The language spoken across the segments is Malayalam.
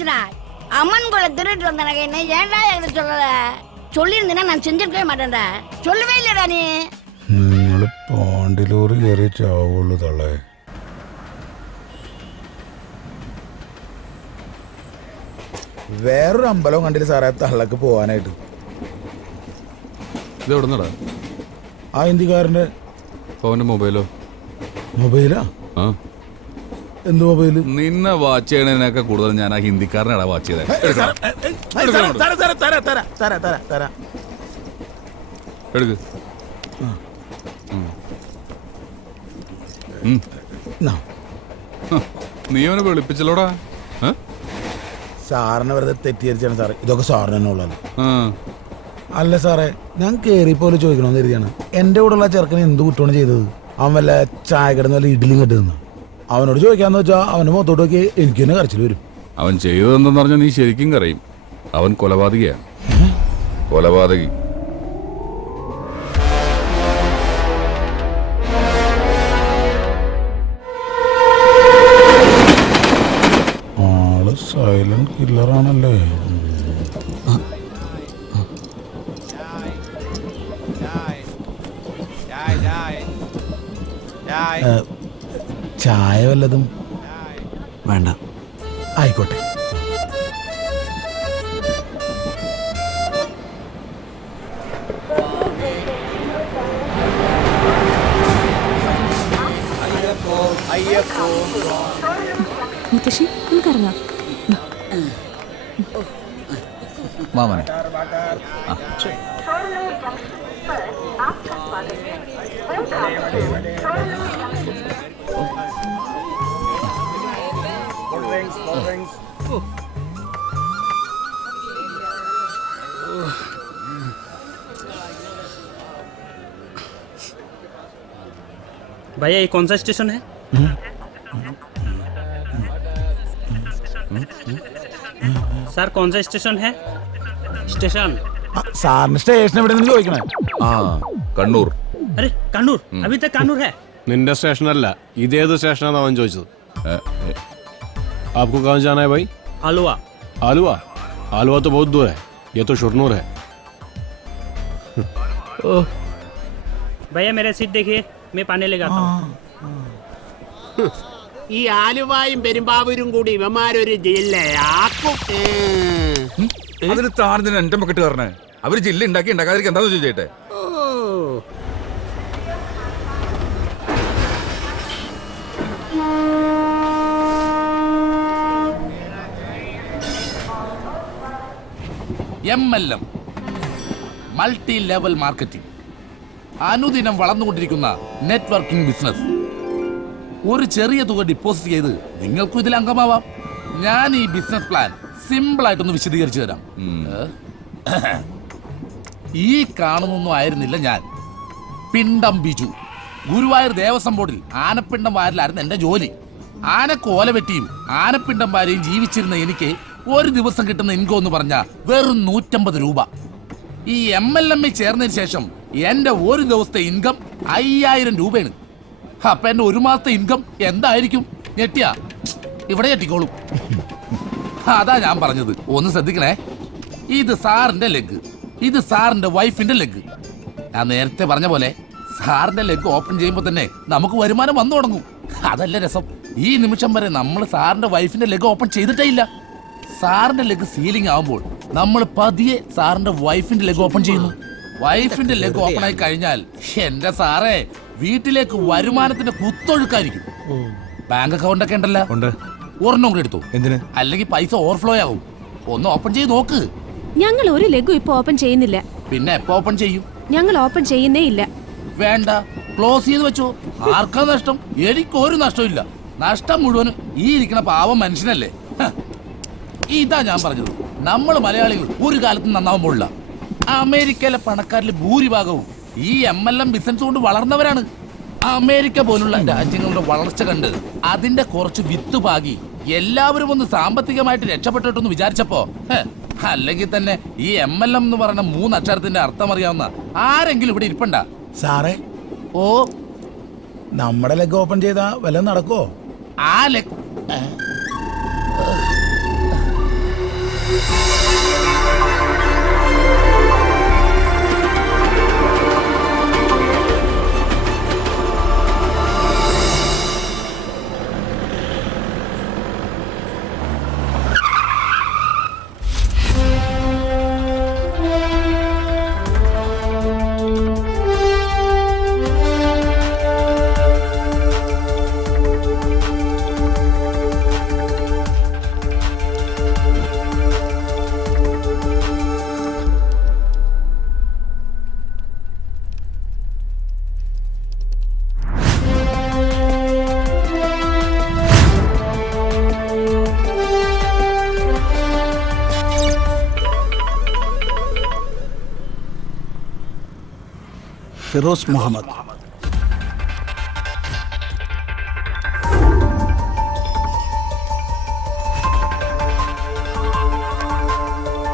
போச்சுடா. அம்மன் கோயில திருட்டு வந்த நகை என்ன ஏன்டா என்கிட்ட சொல்லல? சொல்லியிருந்தேன்னா நான் செஞ்சிருக்கவே மாட்டேன்டா. சொல்லவே இல்லடா நீ. നിങ്ങൾ പാണ്ടിലൂർ കയറി ചാവുള്ളൂ തള്ളേ. വേറൊരു അമ്പലം കണ്ടില്ല സാറേ തള്ളക്ക് പോവാനായിട്ട്. ഇത് എവിടെ നിന്നടാ? ആ ഹിന്ദിക്കാരൻ്റെ അവൻ്റെ മൊബൈലോ? മൊബൈലാ? ആ എന്ത് മൊബൈല്? നിന്നെ വാച്ച് ചെയ്യണതിനൊക്കെ കൂടുതൽ ഞാൻ ആ ഹിന്ദിക്കാരനാടാ വാച്ച് ചെയ്തത്. എടുക്ക്. നീ അവനെ വിളിപ്പിച്ചല്ലോടാ? സാറിനെ വെറുതെ തെറ്റിദ്ധരിച്ചാണ് സാറേ. ഇതൊക്കെ സാറിന് തന്നെ ഉള്ളത്. അല്ല സാറേ, ഞാൻ കയറിപ്പോലെ ചോദിക്കണമെന്ന് കരുതിയാണ്. എൻ്റെ കൂടെയുള്ള ചെറുക്കന് എന്ത് കുറ്റമാണ് ചെയ്തത്? അവൻ വല്ല ചായ കിടന്ന് വല്ല ഇഡ്ഡലിയും കെട്ടുന്ന. അവനോട് ചോദിക്കാന്ന് വെച്ചാൽ അവൻ്റെ മുഖത്തോട്ട് നോക്കി എനിക്ക് തന്നെ കരച്ചിൽ വരും. അവൻ ചെയ്തതെന്തെന്ന് പറഞ്ഞാൽ നീ ശരിക്കും കരയും. അവൻ കൊലപാതകയാണ്. കൊലപാതകി. ആള് സൈലന്റ് കില്ലറാണല്ലേ. ചായ വല്ലതും വേണ്ട. ആയിക്കോട്ടെ. മുത്തശ്ശി നമുക്കിറങ്ങാം. മാമനെ भैया ये कौन सा स्टेशन है? सर कौन सा स्टेशन है? स्टेशन സാറിന് സ്റ്റേഷൻ എവിടെ നിന്ന് ചോദിക്കണേ? ആ കണ്ണൂർ. अरे कानूर अभी तक कानूर है. നിന്റെ സ്റ്റേഷനല്ല, ഇതേത് സ്റ്റേഷനാണ് അവൻ ചോദിച്ചത്. आपको कहाँ जाना है भाई? आलुआ. आलुआ? आलुआ तो बहुत दूर है, ये तो शुरनूर है. भैया मेरा सीट देखिए, मैं पानी ले जाता हूँ. ഈ ആലുവായും പെരുമ്പാവൂരും കൂടി ഇവന്മാരൊരു ജില്ലയാക്കും. അതിന് താഴ്ന്ന എന്റെ മക്കിട്ട് പറഞ്ഞേ. അവര് ജില്ല ഉണ്ടാക്കി ഉണ്ടാക്കാതിരിക്കും. എന്താന്ന് ചോദിച്ചേട്ടെ. MLM മൾട്ടി ലെവൽ മാർക്കറ്റിംഗ്, അനുദിനം വളർന്നുകൊണ്ടിരിക്കുന്ന നെറ്റ്വർക്കിംഗ് ബിസിനസ്. ഒരു ചെറിയ തുക ഡിപ്പോസിറ്റ് ചെയ്ത് നിങ്ങൾക്കും ഇതിൽ അംഗമാവാം. ഞാൻ ഈ ബിസിനസ് പ്ലാൻ സിമ്പിൾ ആയിട്ടൊന്ന് വിശദീകരിച്ചു തരാം. ഈ കാണുന്നൊന്നും ആയിരുന്നില്ല ഞാൻ. പിണ്ടം ബിജു. ഗുരുവായൂർ ദേവസ്വം ബോർഡിൽ ആനപ്പിണ്ടം വാരലായിരുന്നു എന്റെ ജോലി. ആനക്കോല വെട്ടിയും ആനപ്പിണ്ടം വാരയും ജീവിച്ചിരുന്ന എനിക്ക് ഒരു ദിവസം കിട്ടുന്ന ഇൻകം എന്ന് പറഞ്ഞാൽ വെറും 150 രൂപ. ഈ MLM ചേർന്നതിന് ശേഷം എന്റെ ഒരു ദിവസത്തെ ഇൻകം 5000 രൂപയാണ്. അപ്പൊ എന്റെ ഒരു മാസത്തെ ഇൻകം എന്തായിരിക്കും? ഞെട്ടിയാ? ഇവിടെ ഞെട്ടിക്കോളും. അതാ ഞാൻ പറഞ്ഞത്, ഒന്ന് ശ്രദ്ധിക്കണേ. ഇത് സാറിന്റെ ലെഗ്, ഇത് സാറിന്റെ വൈഫിന്റെ ലെഗ്. ഞാൻ നേരത്തെ പറഞ്ഞ പോലെ സാറിന്റെ ലെഗ് ഓപ്പൺ ചെയ്യുമ്പോൾ തന്നെ നമുക്ക് വരുമാനം വന്നു തുടങ്ങും. അതല്ല രസം. ഈ നിമിഷം വരെ നമ്മൾ സാറിന്റെ വൈഫിന്റെ ലെഗ് ഓപ്പൺ ചെയ്തിട്ടേ ഇല്ല. സാറിന്റെ ലെഗ് സീലിംഗ് ആവുമ്പോൾ നമ്മൾ പതിയെ സാറിന്റെ വൈഫിന്റെ ലെഗ് ഓപ്പൺ ചെയ്യുന്നു. വൈഫിന്റെ ലെഗ് ഓപ്പൺ ആയി കഴിഞ്ഞാൽ എന്റെ സാറേ, വീട്ടിലേക്ക് വരുമാനത്തിന്റെ കുത്തൊഴുക്കായിരിക്കും. ബാങ്ക് അക്കൗണ്ട് ഒക്കെ ഉണ്ടല്ലോ, ഒരെണ്ണം കൂടി എടുത്തു. എന്തിന്? അല്ലെങ്കിൽ പൈസ ഓവർഫ്ലോ ആവും. ഒന്ന് ഓപ്പൺ ചെയ്ത് നോക്ക്. ഞങ്ങൾ ഒരു ലെഗും ഇപ്പൊ ഓപ്പൺ ചെയ്യുന്നില്ല. പിന്നെ എപ്പോ ഓപ്പൺ ചെയ്യും? ഞങ്ങൾ ഓപ്പൺ ചെയ്യുന്നേ ഇല്ല. വേണ്ട, ക്ലോസ് ചെയ്ത് വെച്ചോ. ആർക്കാ നഷ്ടം? എനിക്കൊരു നഷ്ടമില്ല. നഷ്ടം മുഴുവനും ഈ ഇരിക്കുന്ന പാവം മനുഷ്യനല്ലേ. ഇതാ ഞാൻ പറഞ്ഞത്, നമ്മൾ മലയാളികൾ ഒരു കാലത്തും നന്നാവാൻ പോകില്ല. അമേരിക്കയിലെ പണക്കാരിൽ ഭൂരിഭാഗവും ഈ MLM ബിസിനസ് കൊണ്ട് വളർന്നവരാണ്. അമേരിക്ക പോലുള്ള രാജ്യങ്ങളുടെ വളർച്ച കണ്ട് അതിന്റെ കുറച്ച് വിത്ത് പാകി എല്ലാവരും ഒന്ന് സാമ്പത്തികമായിട്ട് രക്ഷപ്പെട്ടിട്ടെന്ന് വിചാരിച്ചപ്പോ, അല്ലെങ്കിൽ തന്നെ ഈ MLM എന്ന് പറയുന്ന 3 അക്ഷരത്തിന്റെ അർത്ഥം അറിയാവുന്ന ആരെങ്കിലും ഇവിടെ ഇരിപ്പണ്ട? സാറേ, ഓ, നമ്മുടെ ലെഗ് ഓപ്പൺ ചെയ്താ വല്ലതും നടക്കുവോ? ആ ലെഗ് Firoz Muhammad.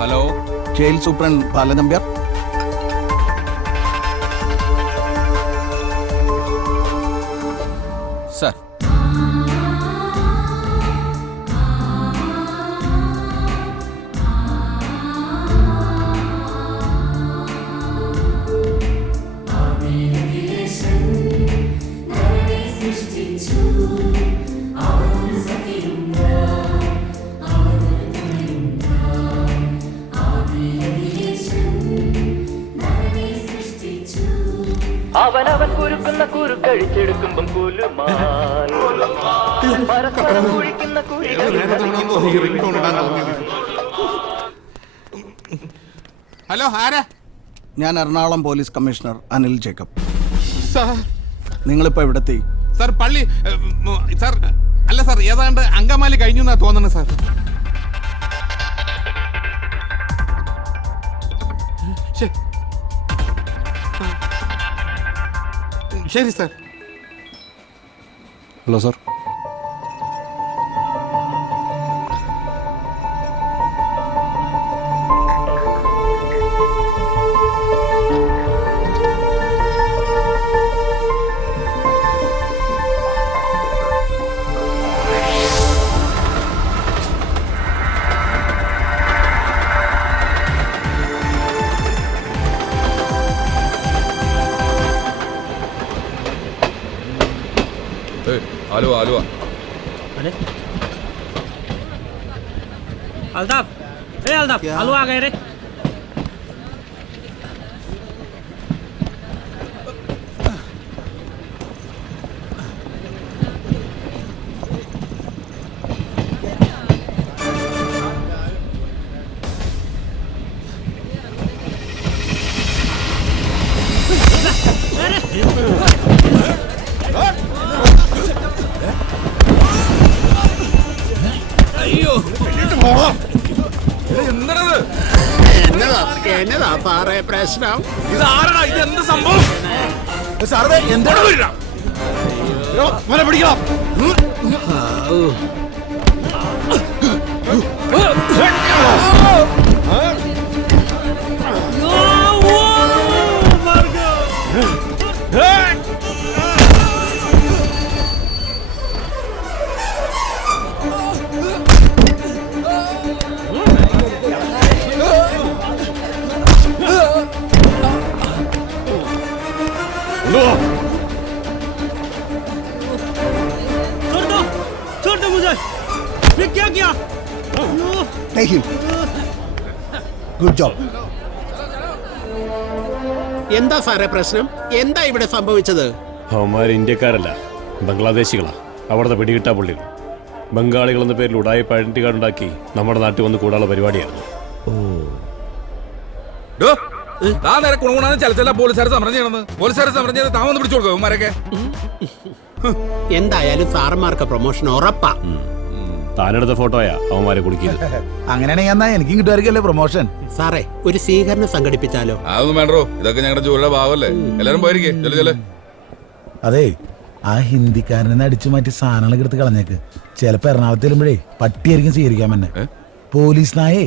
Hello, jail superintendent Balanambiar. Sir. അവനവൻ കുരുക്കുന്ന കുരുക്കഴിച്ചെടുക്കുമ്പം കുലുമാൻ പരസ്പരം കുഴിക്കുന്ന ഹലോ, ആരാ? ഞാൻ Ernakulam police commissioner Anil Jacob. Sir, നിങ്ങളിപ്പോൾ എവിടെത്തി? സാർ പള്ളി സാർ അല്ല സാർ, ഏതാണ്ട് അങ്കമാലി കഴിഞ്ഞു എന്നാ തോന്നുന്നത് സാർ. ശരി sir. Hello sir. Aluva Aluva. अरे अल्ताफ, अल्ताफ, आलू आ गए रे. എന്നതാ സാറേ പ്രശ്നം? छोड़ दो मुझे. ये क्या किया? Good job. എന്താ സാറേ പ്രശ്നം? എന്താ ഇവിടെ സംഭവിച്ചത്? അവന്മാർ ഇന്ത്യക്കാരല്ല, ബംഗ്ലാദേശികളാ. അവിടുത്തെ പിടികിട്ടാ പുള്ളികൾ. ബംഗാളികൾ എന്ന പേരിൽ ഉടായ്പ ഐഡന്റിറ്റി കാർഡ് ഉണ്ടാക്കി നമ്മുടെ നാട്ടിൽ വന്ന് കൂടാനുള്ള പരിപാടിയായിരുന്നു. എന്തായാലും സാറന്മാർക്ക് പ്രൊമോഷൻ ഉറപ്പാ. താനെടുത്ത ഫോട്ടോയാ അവന്മാരെ കുടിക്കുന്നത്. അങ്ങനെയാണെങ്കിൽ എന്നാ എനിക്കും കിട്ടുമായിരിക്കല്ലേ പ്രൊമോഷൻ. സാറേ, ഒരു സ്വീകരണം സംഘടിപ്പിച്ചാലോ? അതൊന്നും വേണ്ടോ, ഇതൊക്കെ ഞങ്ങളുടെ ജോലിയുടെ ഭാഗമല്ലേ. എല്ലാരും പോയിരിക്കേ. അതെ, ആ ഹിന്ദിക്കാരനെ അടിച്ചു മാറ്റി സാധനങ്ങളൊക്കെ എടുത്ത് കളഞ്ഞേക്ക്. ചിലപ്പോ എറണാകുളത്ത് ചെല്ലുമ്പോഴേ പട്ടിയായിരിക്കും സ്വീകരിക്കാൻ തന്നെ. പോലീസ് നായേ